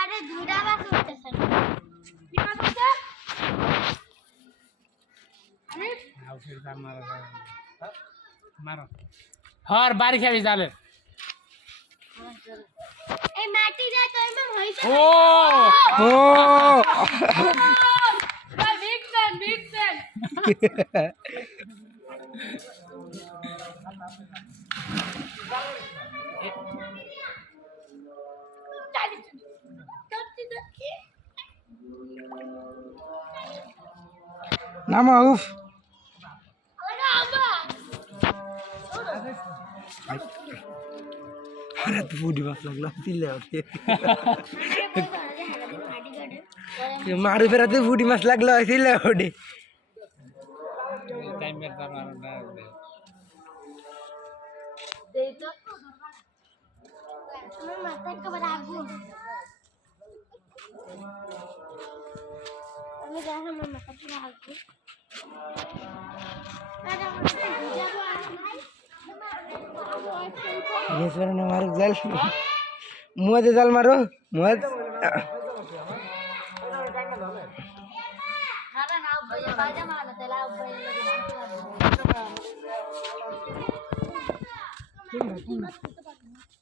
আরে দুইটা বাস উঠতেছে না কি বাস আছে আরে আউ ফির দাম মারো হর বাড়ি খাবি জালে এই মাটি যায় তো এমন হইছে ও ও বিগ ফ্যান নামা উফ আরে তো ফুটি মাছ লাগলো দিলে মারু ফেরাতে ফুটি মাছ লাগলো দিলে ওডে টাইমের দাম আর না দেই তো আমার মাথা কবর আগুন আমি যা আমার মাথা পুরো আগুন আরে আমার বুঝাবো আর ভাই ये सर ने मारो जल मुंह दे जल मारो मुंह हां ना भैया बाजा मारना तेला भैया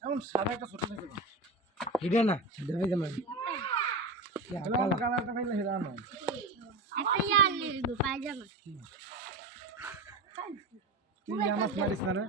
এমন সাদা একটা ছোট থেকে हिडे ना दबे दे मारो क्या काला কালারটা খাইলে হেরা না একটা ইয়ার ले लो पायजामा তুই আমার মারিস না রে